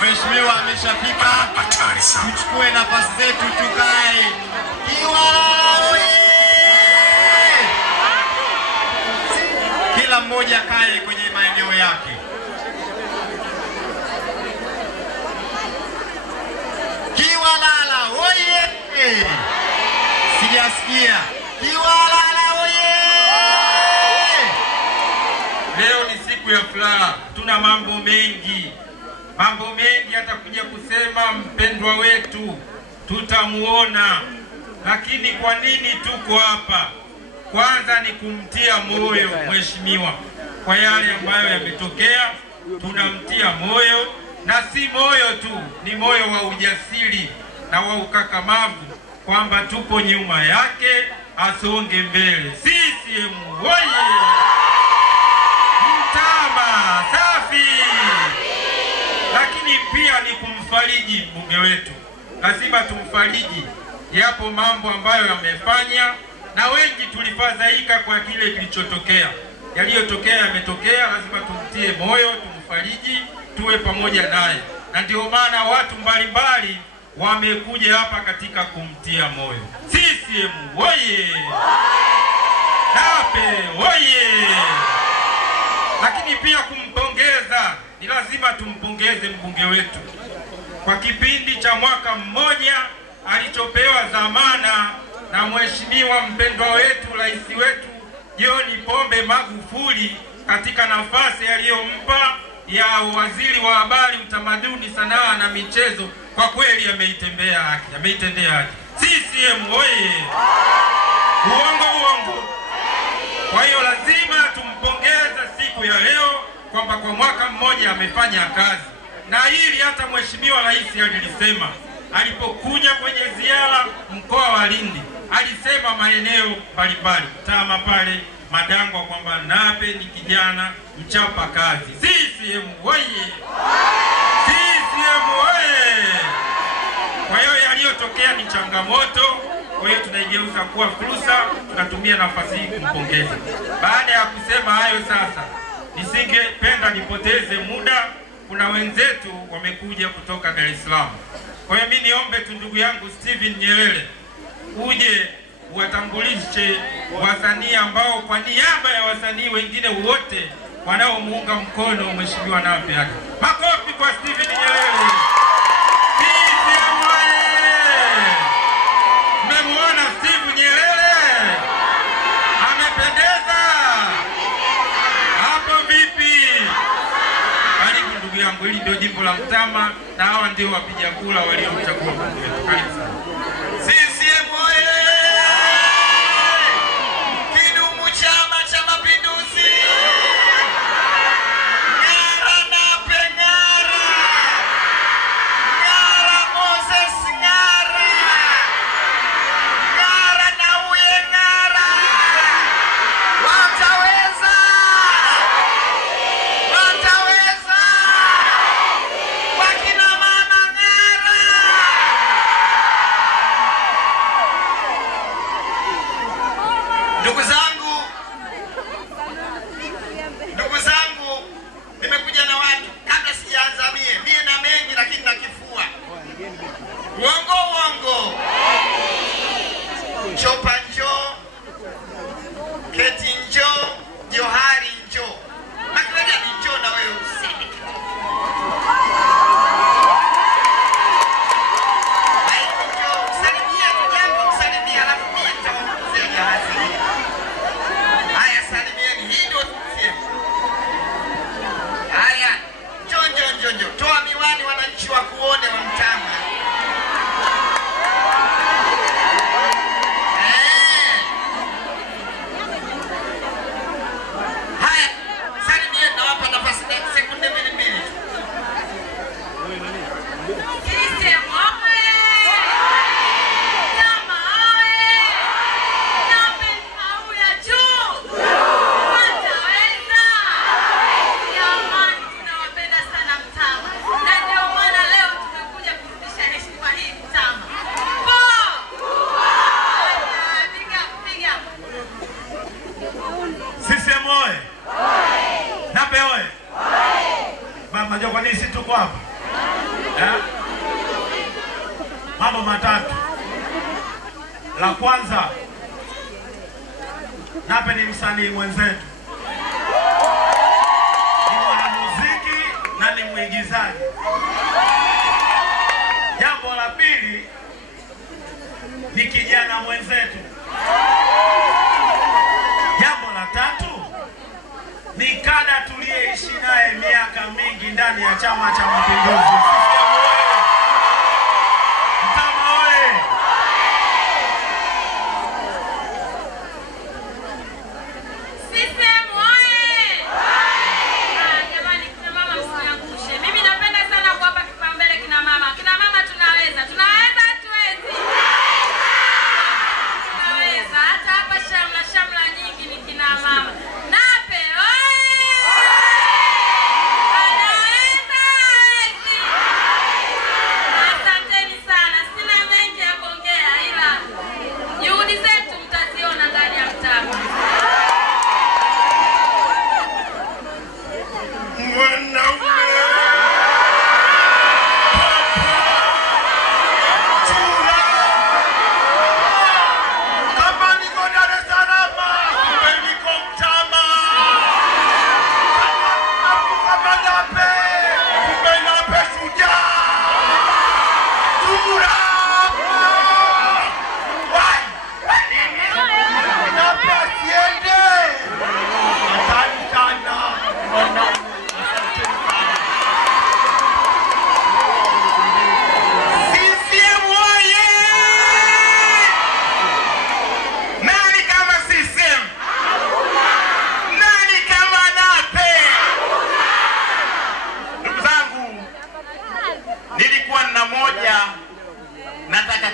Mheshimiwa ameshafika. Tuchukue nafasi zetu tukae. Kila mmoja kae kwenye maeneo yake. Kiwalala oye! Sijasikia. Kiwalala oye! Leo ni siku ya furaha. Tuna mambo mengi atakuja kusema mpendwa wetu, tutamuona. Lakini kwa nini tuko hapa? Kwanza ni kumtia moyo mheshimiwa kwa yale ambayo yametokea. Tunamtia moyo, na si moyo tu, ni moyo wa ujasiri na wa ukakamavu kwamba tupo nyuma yake, asonge mbele. CCM oye! Mtama safi! Lakini pia ni kumfariji mbunge wetu. Lazima tumfariji. Yapo mambo ambayo yamefanya na wengi tulifadhaika kwa kile kilichotokea. Yaliyotokea yametokea, lazima tumtie moyo, tumfariji, tuwe pamoja naye. Na ndio maana watu mbalimbali wamekuja hapa katika kumtia moyo. CCM oye! Nape oye! Lakini pia kumpongeza, ni lazima tumpongeze mbunge wetu kwa kipindi cha mwaka mmoja alichopewa dhamana na mheshimiwa mpendwa wetu, rais wetu John Pombe Magufuli, katika nafasi aliyompa ya waziri wa habari, utamaduni, sanaa na michezo. Kwa kweli ameitendea haki. CCM oye! Uongo. Kwa hiyo lazima tumpongeze siku ya leo kwamba kwa mwaka mmoja amefanya kazi. Na hili hata mheshimiwa rais alilisema alipokuja kwenye ziara mkoa wa Lindi. Alisema maeneo mbalimbali, Tama pale, Madangwa, kwamba Nape ni kijana mchapa kazi. CCM oye! CCM oye! Kwa hiyo yaliyotokea ni changamoto, kwa hiyo tunaigeuza kuwa fursa. Tunatumia nafasi hii kumpongeza. Baada ya kusema hayo, sasa nisingependa nipoteze muda. Kuna wenzetu wamekuja kutoka Dar es Salaam. Kwa hiyo mimi niombe tu ndugu yangu Steven Nyerere uje uwatambulishe wasanii ambao kwa niaba ya wasanii wengine wote wanaomuunga mkono mheshimiwa Nape. Makofi kwa Steven Nyerere. Mmemwona Steven Nyerere? Amependeza? Hapo vipi? Karibu ndugu yangu, hili ndio jimbo la Mtama na hawa ndio wapiga kura waliomchagua mbunge wetu. Karibu sana. CCM oye! CCM oye! Nape oye! Baba njoo, kwa nini sisi tuko hapa? Mambo matatu. La kwanza, Nape ni msanii mwenzetu, ni mwanamuziki na ni mwigizaji. Jambo la pili, ni kijana mwenzetu. Jambo la tatu, ni kada tuliyeishi naye miaka mingi ndani ya Chama cha Mapinduzi. Mtama oye!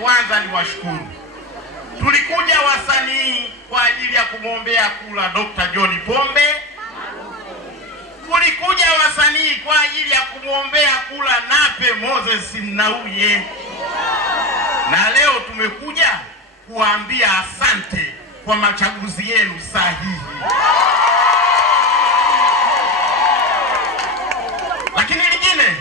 Kwanza ni washukuru. Tulikuja wasanii kwa ajili ya kumwombea kula Dr. John Pombe. Tulikuja wasanii kwa ajili ya kumwombea kula Nape Moses Nnauye. Na leo tumekuja kuambia asante kwa machaguzi yenu sahihi. Lakini lingine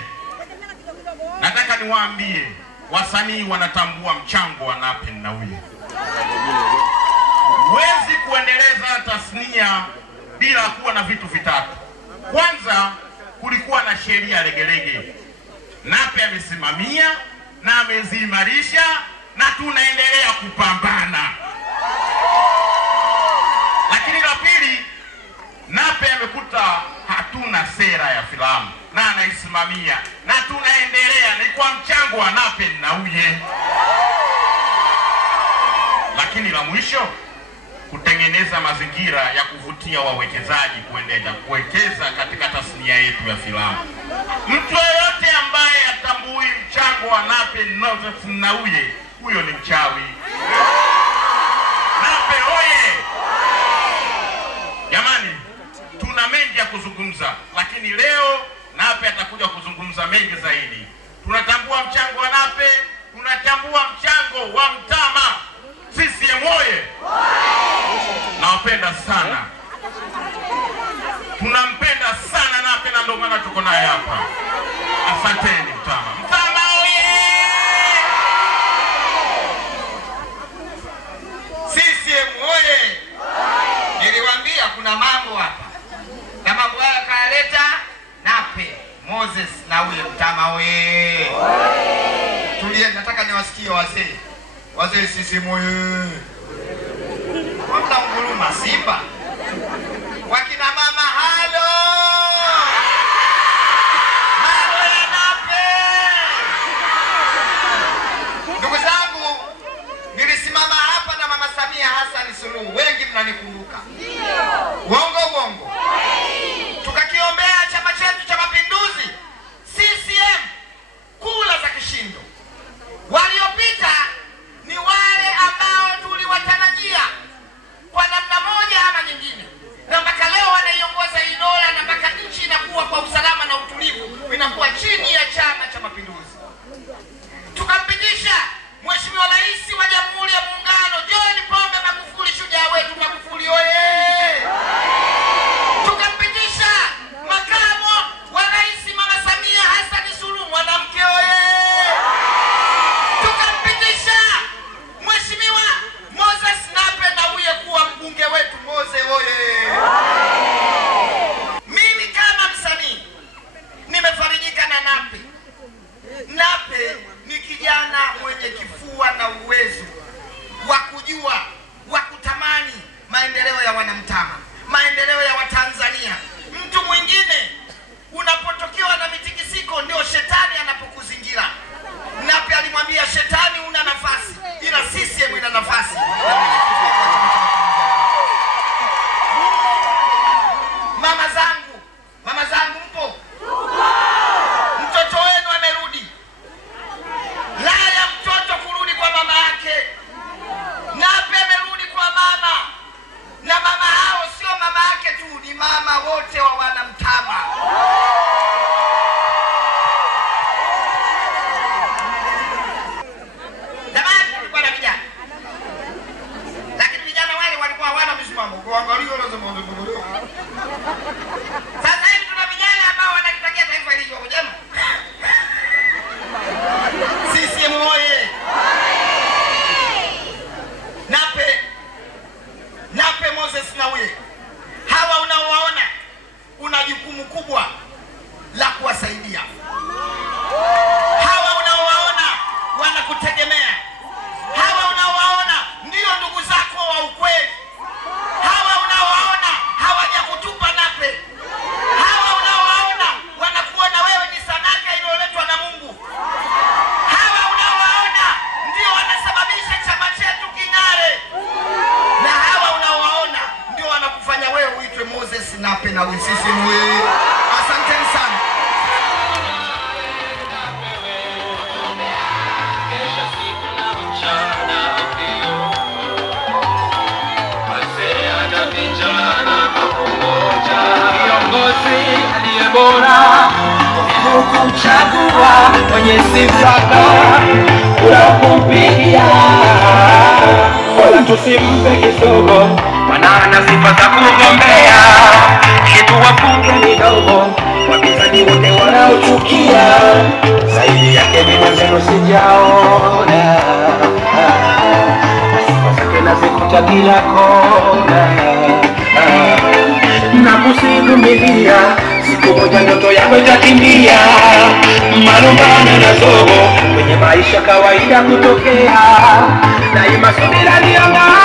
nataka niwaambie, wasanii wanatambua mchango wa Nape Nnauye. Huwezi kuendeleza tasnia bila kuwa na vitu vitatu. Kwanza, kulikuwa na sheria legelege. Nape amesimamia na ameziimarisha na tunaendelea kupambana. Lakini la pili, Nape amekuta hatuna sera ya filamu na anaisimamia na tunaendelea, ni kwa mchango wa Nape Nnauye. Lakini la mwisho, kutengeneza mazingira ya kuvutia wawekezaji kuwekeza katika tasnia yetu ya filamu. Mtu yeyote ambaye atambui mchango wa Nape Nnauye, huyo ni mchawi. Nape oye! Jamani, tuna mengi ya kuzungumza, lakini leo Nape atakuja kuzungumza mengi zaidi. Tunatambua mchango wa Nape, tunatambua mchango wa Mtama. CCM oye! Nawapenda sana. Tunampenda sana Nape na ndio maana tuko naye hapa. Asanteni Mtama. Mtama oye! CCM oye! Niliwaambia kuna mambo hapa. Na mambo haya kaleta Nape Moses Nnauye. Mtama oye! Tulie, nataka niwasikie wazee. Wazee CCM oye! Wamna mguruma Simba. Wakina mama halo! Halo ya Nape! Ndugu zangu, nilisimama hapa na Mama Samia Hassan Suluhu. Wengi mnanikumbuka. Uongo. Tukakiombea chama chetu cha Mapinduzi, CCM, kula za kishindo. Waliopita ni wale ambao tuliwatarajia kwa namna moja ama nyingine. wamesimama wote wa Wanamtama. Jamani, tulikuwa na vijana, lakini vijana wale walikuwa hawana msimamo. Kuangalia lazima ndio. Sasa hivi tuna vijana ambao wanalitakia taifa hili kwa jema. Sisi moye. Nape Moses Nnauye. Hawa unaowaona una jukumu kubwa la kuwasaidia. Hawa unaowaona wanakutegemea. Hawa unaowaona ndio ndugu zako wa ukweli. Hawa unaowaona hawajakutupa Nape. Hawa unaowaona wanakuona wewe ni sadaka iliyoletwa na Mungu. Hawa unaowaona ndio wanasababisha chama chetu king'are. Na hawa unaowaona ndio wanakufanya wewe uitwe Moses Nape na sisi mwe. Asanteni sana. Kiongozi aliye bora kuchagua mwenye sifa kura kumpigia, wala tusimpe kisogo, maana ana sifa za kugombea. Kitu wafunge midogo, wapinzani wote wanaochukia, zaidi yake ni mwenzenu sijaona. Sifa zake nazikuta kila kona, na kusivumilia, siku moja ndoto yako itatimia. Malumbano na zogo kwenye maisha kawaida kutokea, daima subira ndio ngao.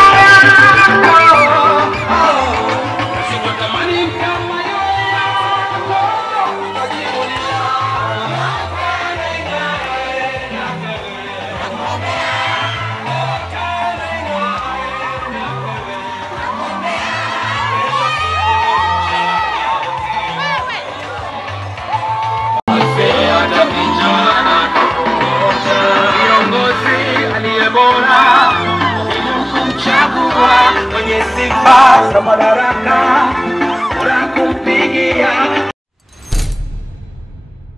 Kumchagua mwenye sifa za madaraka.